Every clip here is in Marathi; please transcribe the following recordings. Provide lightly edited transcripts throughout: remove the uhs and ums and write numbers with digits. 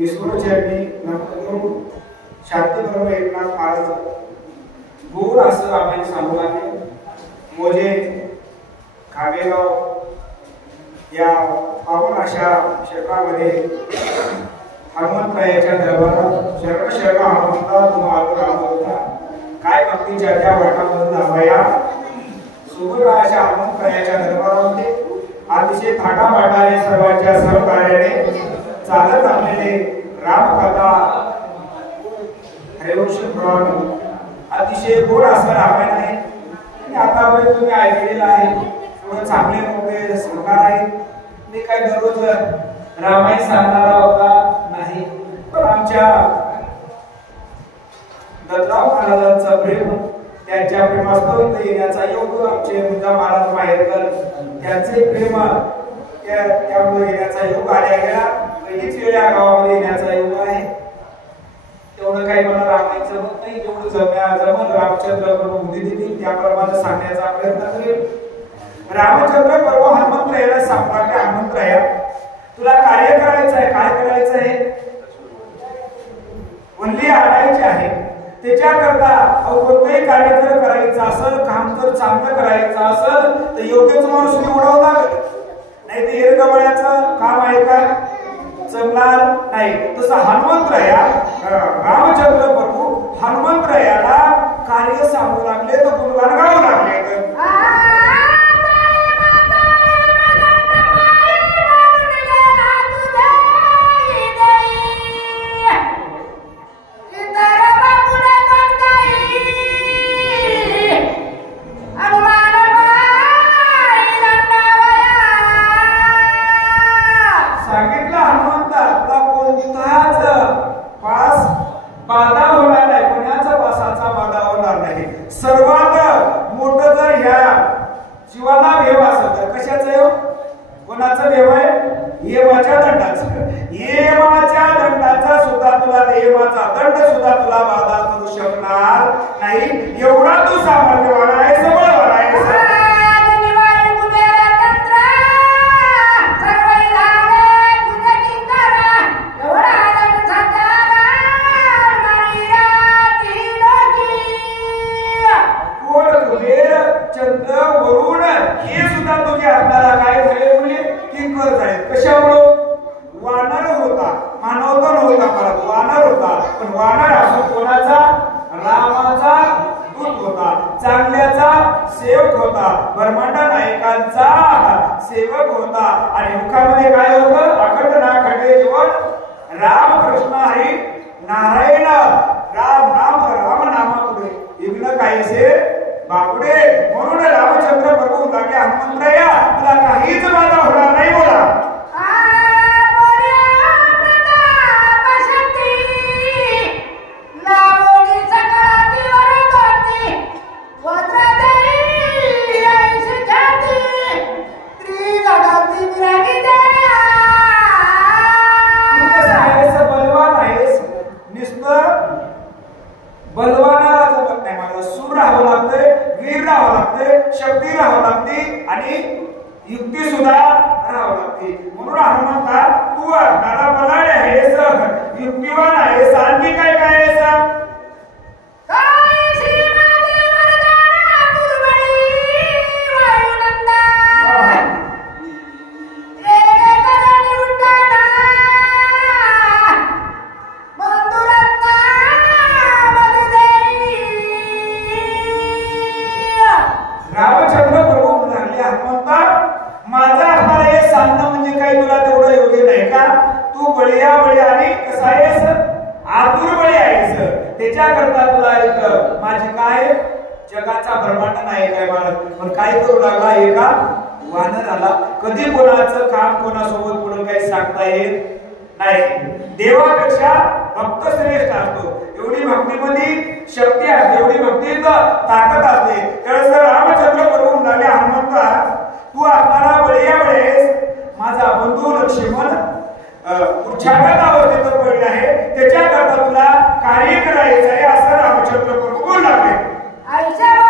विष्णूचरणी नमस्कार शांती ब्रह्म एकनाथ महाराज गोड असं रामायण सांगू लागले. मोजे खावेगाव या पावन अशा क्षेत्रामध्ये हनुमंतरायाच्या दरबारात शरण शरण हनुमंता तुम्हाला राम होता. काय भक्तीच्या त्या वाटामधून आवाया सुगड अशा हनुमंतरायाच्या दरबारामध्ये अतिशय थाटामाटाने सर्वांच्या सहकार्याने चालत आलेले रामकथा हरिवंश पुराण अतिशय गोड असं रामायण आहे. आणि आतापर्यंत तुम्ही ऐकलेलं आहे. थोडं चांगले मोठे सांगणार आहे. मी काय दररोज रामायण सांगणारा होता नाही, पण आमच्या दत्तराव महाराजांचं प्रेम त्यांच्या प्रेमास्तव इथं येण्याचा योग आमचे मुद्दा महाराज माहेरकर त्यांचे प्रेम त्यामुळे येण्याचा योग आल्या गेला. पहिलीच वेळ या गावामध्ये येण्याचा योग आहे. तेवढं काही मला रामायण जमत नाही. जेवढं जमल रामचंद्र प्रभू बुद्धी देतील त्याप्रमाणे सांगण्याचा प्रयत्न करेल. रामचंद्र प्रभू हनुमंतरायाला सांगणार हनुमंतराया तुला कार्य करायचं आहे. काय करायचं आहे? वल्ली आणायची आहे. त्याच्याकरता कोणतंही कार्य जर करायचं असेल, काम जर चांगलं करायचं असेल तर योग्यच माणूस निवडावं लागेल. नाही ते एरगवळ्याचं काम आहे का? जमणार नाही. तसं हनुमंतराया रामचंद्र प्रभू हनुमंतरायाला कार्य सांगू लागले तर गुणगान गाऊ लागले. I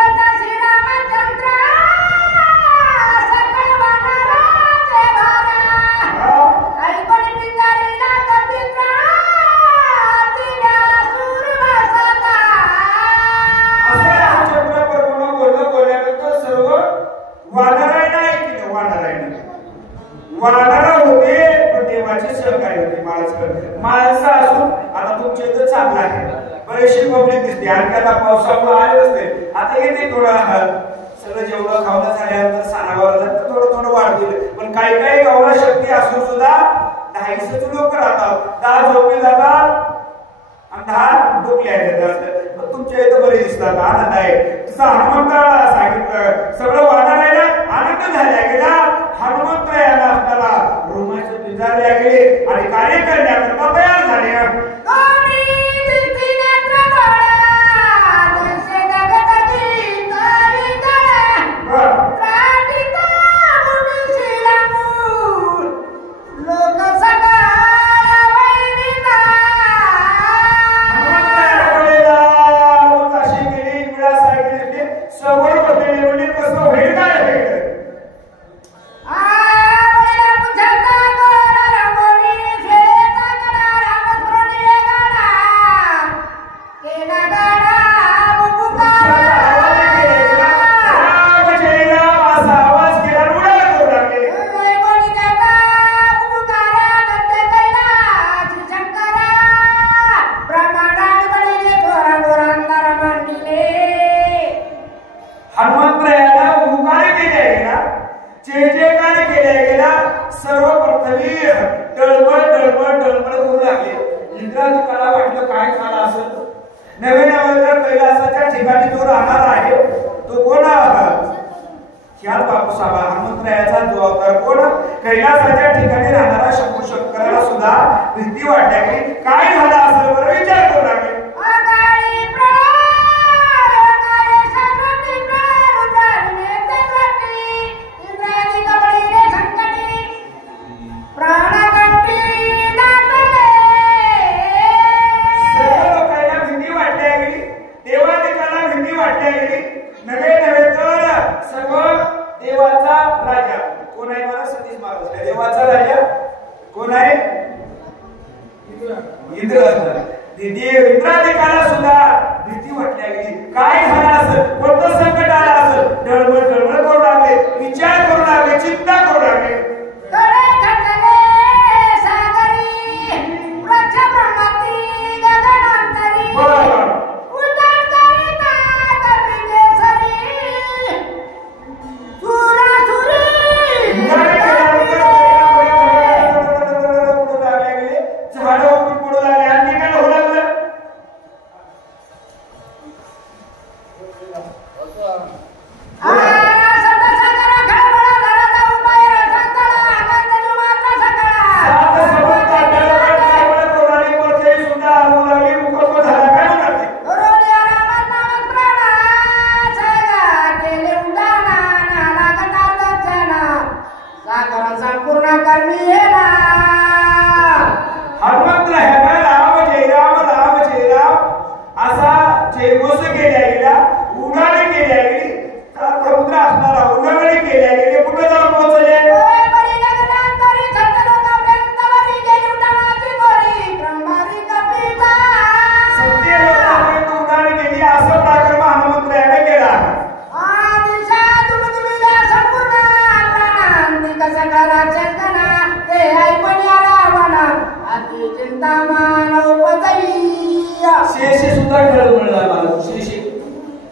माणसं असून आता तुमच्या इथं चांगलं आहे, बरेचशी पब्लिक दिसते आणि आता पावसामुळे आले नसते, आता येते थोडं सगळं जेवढं खावणं झाल्यानंतर सणावर थोडं थोडं वाढतील, पण काही काही गावाला शक्ती असून सुद्धा 10च लोक राहतात, 10 झोपले जातात आणि 10 डोकले आहेत. तुमच्या इथं बरे दिसतात, आनंद आहे. तसं हनुमंताला सांगितलं सगळं वाढायला आनंद झाला गेला. हनुमंत याला असताना रोमाचे पिंजारल्या गेले आणि कार्य करण्याकरता तयार झाले. कैलासाच्या ठिकाणी राहणारा शंभू शंकराला सुद्धा भीती वाटली. काय झालं असेल बरं विचार करू लागले. सर्व लोकांना भीती वाटल्या गेली, देवादिकाला भीती वाटल्या गेली. नव्हे तर सर्व देवाचा राजा कोण आहे? मला सतीश महाराज. देवाचा राजा कोण आहे? इंद्र. इंद्रादिकाला सुद्धा भीती वाटल्या गेली. काय झालं असेल, कोणतं संकट आलं असेल, डळमळ डळमळ करू लागले, विचार करू लागले, चिंता करू लागले.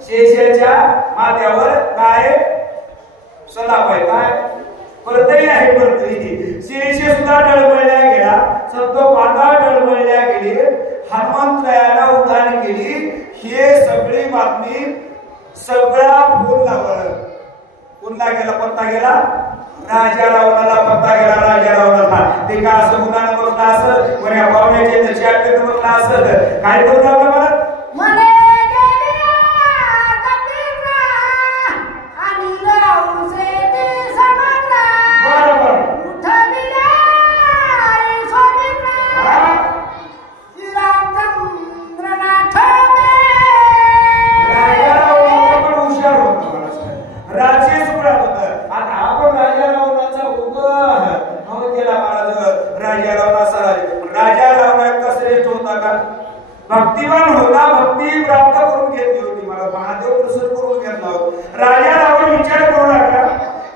शेषाच्या माथ्यावर काय सलाप आहे, काय परतई आहे. परतई शेष सुद्धा डळमळल्या गेला, सत्व पाता डळमळल्या गेली, हनुमंतरायाला उड्डाण केली. हे सगळी बातमी सगळा फोन लावला. कोणला गेला? पत्ता गेला राजा रावणाला. पत्ता गेला राजा रावणाला. ते का असं मुलांना बसला असं, कोण्या पाहुण्याचे त्याच्या बसला असं, काय करू लागलं मला भक्तिवान होता, भक्ती प्राप्त करून घेतली होती. मला महादेव प्रसन्न करून घेतला होता. राजा रावण विचार करू लागला,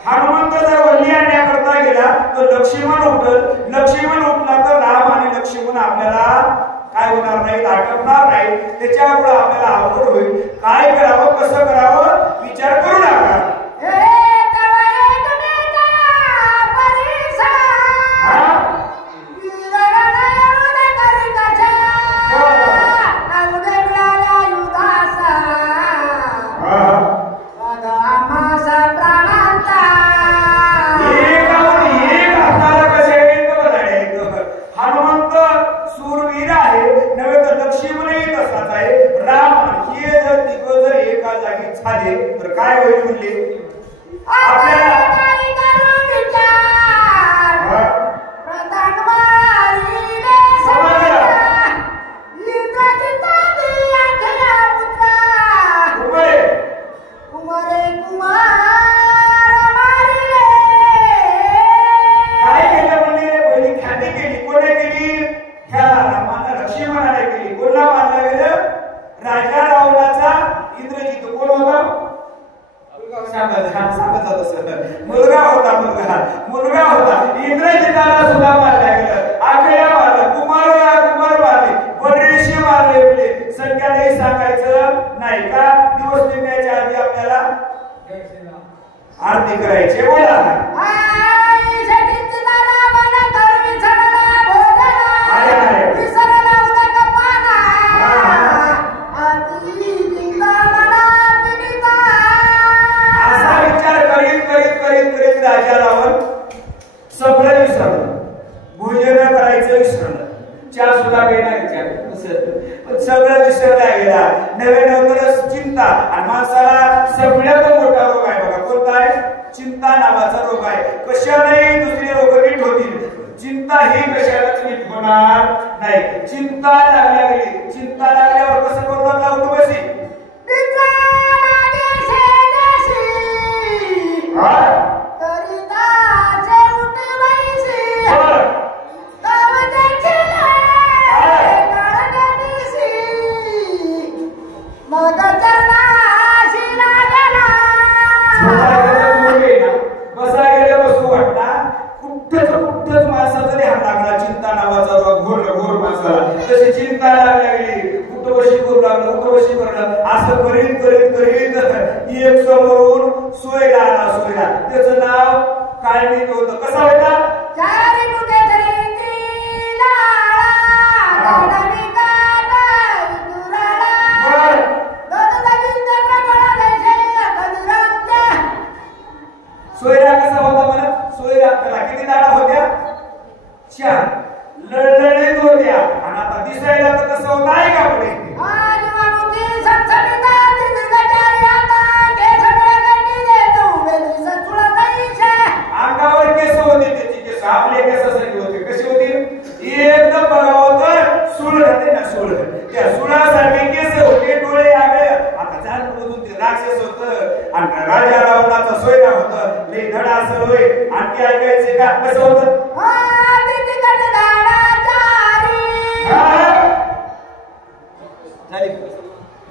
हनुमंत जर वल्ली आणण्याकरता गेला तर लक्ष्मण उठल, लक्ष्मण उठला तर राम आणि लक्ष्मण आपल्याला काय होणार नाही, आटपणार नाही. त्याच्यामुळे आपल्याला अवघड होईल. काय करावं, कसं करावं विचार करू नका. तर काय होईल म्हणले आपल्याला काय केलं म्हणले पहिली ख्याती केली. कोणी केली? ह्या रामानं लक्ष्मणाने केली. कोणाला मानलं गेलं? राजा रावणाचा इंद्रजित कोण होता? मुलगा होता. इंद्रजिताला सुद्धा मारला गेलं. आखया मारलं, कुमार मारले, बरेचसे मारले. म्हणजे संख्या नाही सांगायचं नाही का. दिवस निघण्याच्या आधी आपल्याला आरती करायची. बोला राजा रावण सगळं विसरलं. भोजन करायचं विसरलं. चहा सुद्धा घेणार सगळं विसरला गेला. नवे नवतरच चिंता. आणि माणसाला सगळ्यात मोठा रोग आहे बघा. कोणता आहे? चिंता नावाचा रोग आहे. कशालाही दुसरे रोग नीट होतील, चिंता ही कशालाच नीट होणार नाही. चिंता लागल्यावर कसं करू लागला बसी कुठंच माणसाचं ध्यान लागला. चिंता नावाचा रोग घोर माणसाला तशी चिंता लागल्या गेली. उठबशी करू लागलं. असं करीत एक समोरून सोयरा आला. त्याचं नाव काय होतं? कसं होता? सोयरा कसा होता मला? सोयरा त्याला किती दाढा होत्या? 4. लढलढीत होत्या. आणि आता दिसायला तर कसं होतं आहे का पुढे? अंगावर केस होते. त्याची केस आपले केसासारखी होते. कशी होती? एकदम बघावं तर सूळ राहते ना, सूळ. त्या सुळासारखे केस होते. डोळे आले. आता जानमधून ते राक्षस होतं. आणि राजा रावणाचा सोयरा होतं. लई धडा असं होय. आणखी ऐकायचे का? कसं होतं?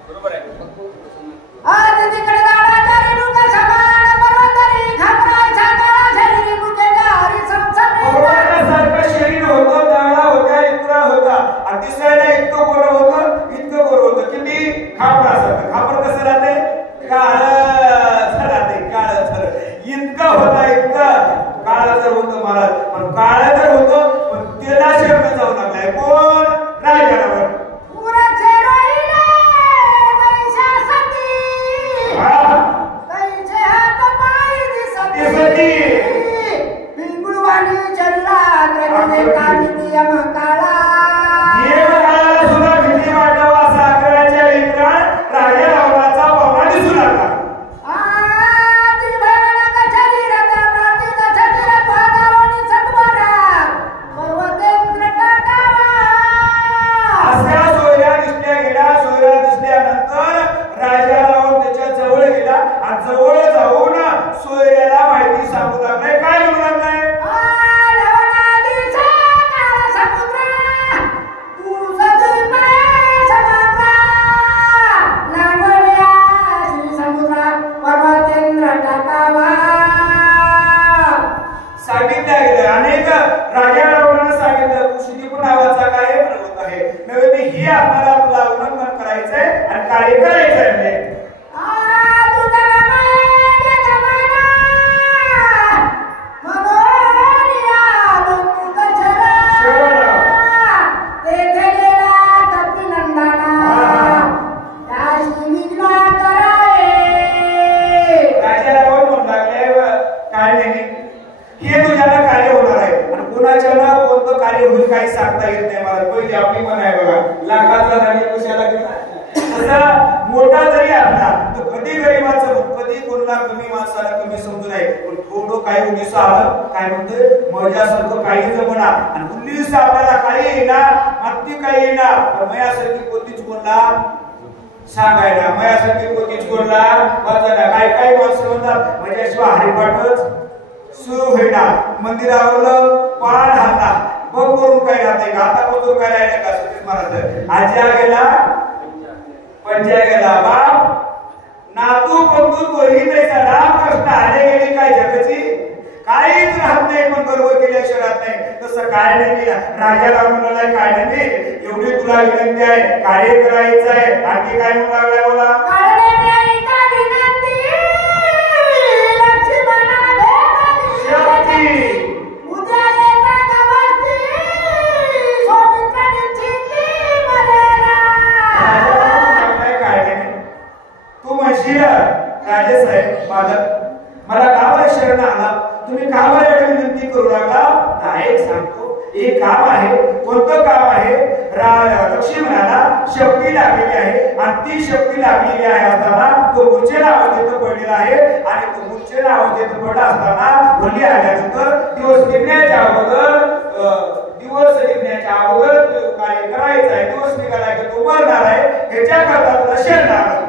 बरोबर आहे. शरीर होतं, दाढा होत्या, इतका होता. आणि दिसायला इतकं गोरं होतं. किती खापरासारखं. खापर कसं राहते? काळ इतकं होता. काळ जर होतं महाराज. पण काळ हे आपल्याला तुला अवलंबन करायचंय आणि कार्य करायचंय म्हणजे काही सांगता येत नाही मला पहिली आपली पण आहे बघा लाखाचा धान्य कशाला तसा मोठा जरी असला तर कधी गरीबाचं कधी कोणला कमी माणसाला कमी समजू नये पण थोडं काही उन्नीस आलं काय म्हणतोय मजासारखं काही जमना आणि उन्नीस आपल्याला काही येणार माती काही येणार पण मयासारखी कोणतीच कोणला सांगायला मयासारखी कोणतीच कोणला वाचायला काय काय माणसं म्हणतात माझ्याशिवाय हरिपाठच सुरू होईना मंदिरावरलं पान हाता बघ करून काय राहते का आता बघून काय राहिले का सतीश महाराज आज्या गेला पंजा गेला बाप नातू बंधू तोही त्याचा रामकृष्ण आले गेले काय जगाची काहीच राहत नाही पण गर्व केल्याशिवाय राहत नाही तसं काय नाही केला राजाला म्हणाला काय नाही एवढी तुला विनंती आहे कार्य करायचं आहे आणखी काय म्हणू लागलाय बोला राजेसाहेब मालक मला गावाला शरण आला तुम्ही गावाला विनंती करू लागला एक सांगतो एक काम आहे कोणतं काम आहे लक्ष्मणाला शक्ती लागलेली आहे आणि ती शक्ती लागलेली आहे असताना तो मूर्छेला अवस्थेत पडलेला आहे आणि तो मूर्छेला अवस्थेत पडला असताना वल्ली आल्यानंतर दिवस निघण्याच्या अगोदर कार्य करायचं आहे दिवस निघाला की तो मरणार आहे ह्याच्याकरता तुला शरण आला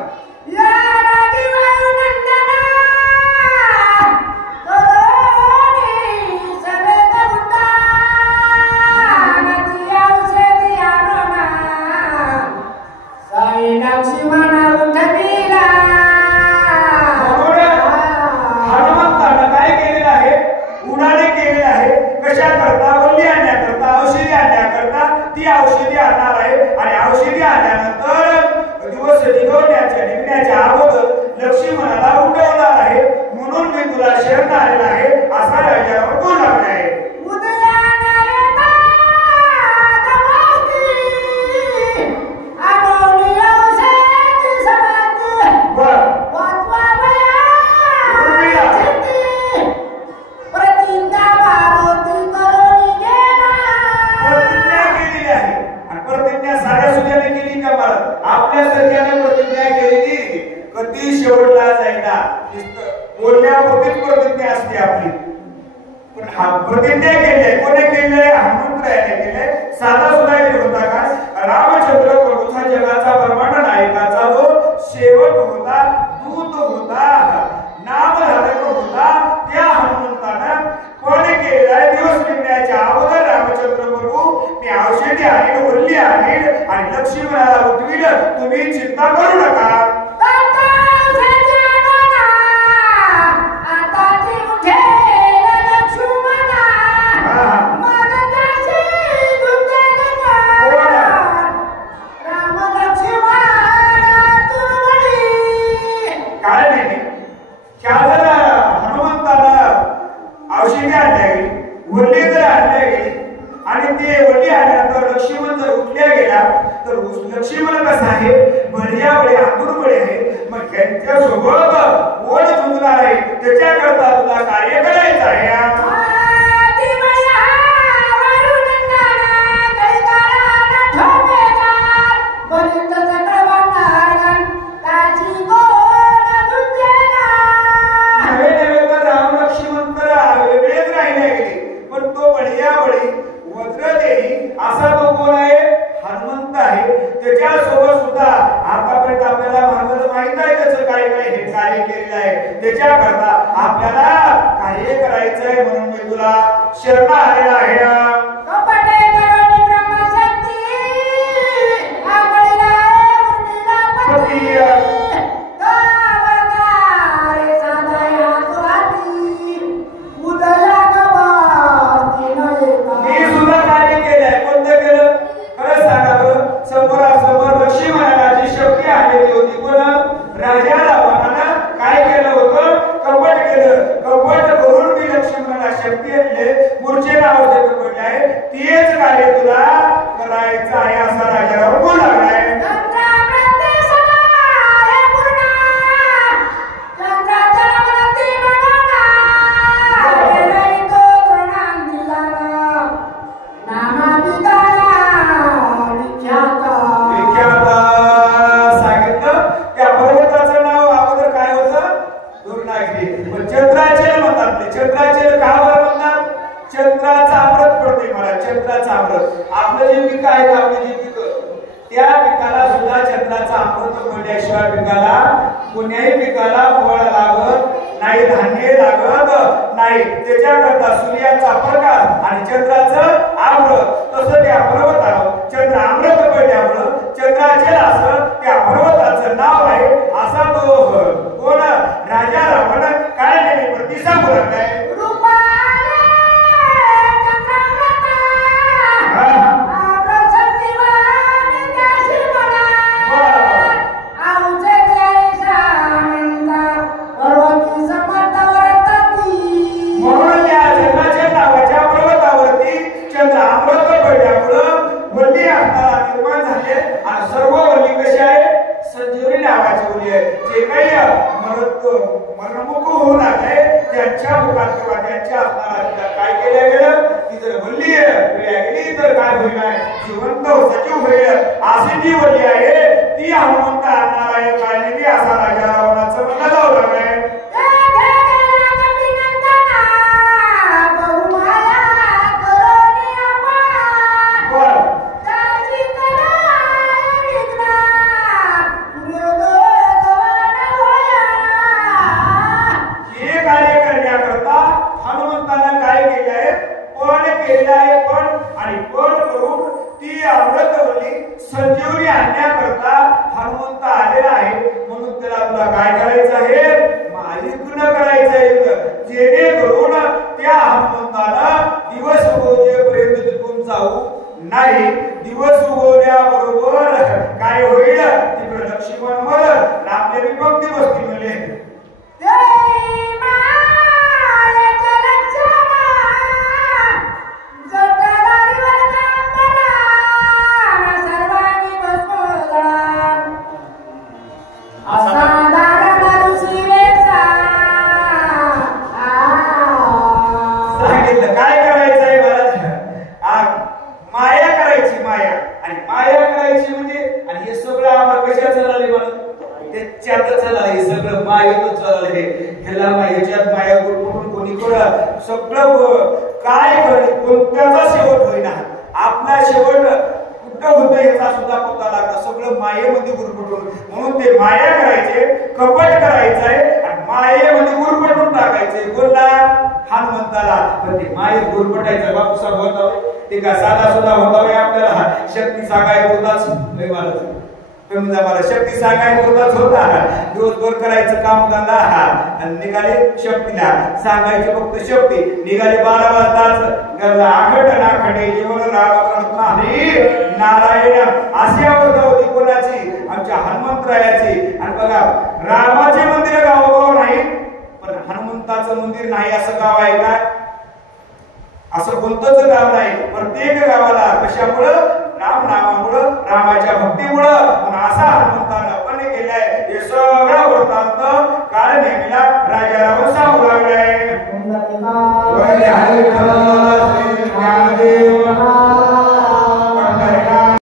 समोर त्या पिकाला सुद्धा चंद्राचा अमृत पडल्याशिवाय पिकाला कोणत्याही पिकाला फळ लागत नाही, धान्य लागत नाही. त्याच्याकरता सूर्याचा प्रकाश आणि चंद्राचं अमृत, तसं त्या पर्वतावर चंद्र अमृत पडल्यामुळं चंद्राचे असं त्या पर्वताचं नाव आहे. असा तो कोण राजा रावण काय नाही प्रतिसा बोलत आहे. जिवंत सजीव होईल अशी जी वल्ली आहे ती हनुमंत आणणार आहे. काय नाही असा राजा रावणाचं म्हणणं लावलं आहे. हे कार्य करण्याकरता हनुमंतानं काय केलं आहे, पण केलेलं आहे. पण आणि पण करून ती अमृतवल्ली संजीवनी आणण्याकरता हनुमंत आलेला आहे. म्हणून त्याला तुला काय करायचं आहे, मालिकून करायचं आहे, जेणेकरून त्या हनुमंतानं दिवस उगवजेपर्यंत तिथून जाऊ नाही. दिवस उगवल्याबरोबर काय होईल, तिकडे लक्ष्मणवर आपले विभक्ती बसतील म्हणजे सगळं काय कोणत्याचा शेवट होईना. आपला शेवट कुठं होतं याचा सुद्धा पत्ता लागला. सगळं मायेमध्ये गुरफटून, म्हणून ते माया करायचे, कपट करायचं आहे आणि मायेमध्ये गुरफटून टाकायचे. बोलला हनुमंताला, पण ते मायेत गुरफटायचं बापूसा होता ते का साधा सुद्धा होता. आपल्याला शक्ती सांगाय बोलताच मला शक्ती सांगाय बोलताच होता. दिवसभर करायचं काम धंदा आणि निघाले शक्तीला सांगायचं फक्त शक्ती. निघाले 12 वाजताच गल्ला आखट नाखडे जीवन राम नाही नारायण अशी अवस्था होती कोणाची, आमच्या हनुमंतरायाची. आणि बघा रामाचे मंदिर गावोगाव नाही, पण हनुमंताचं मंदिर नाही असं गाव आहे का? असं कोणतंच गाव नाही. प्रत्येक गावाला कशामुळं राम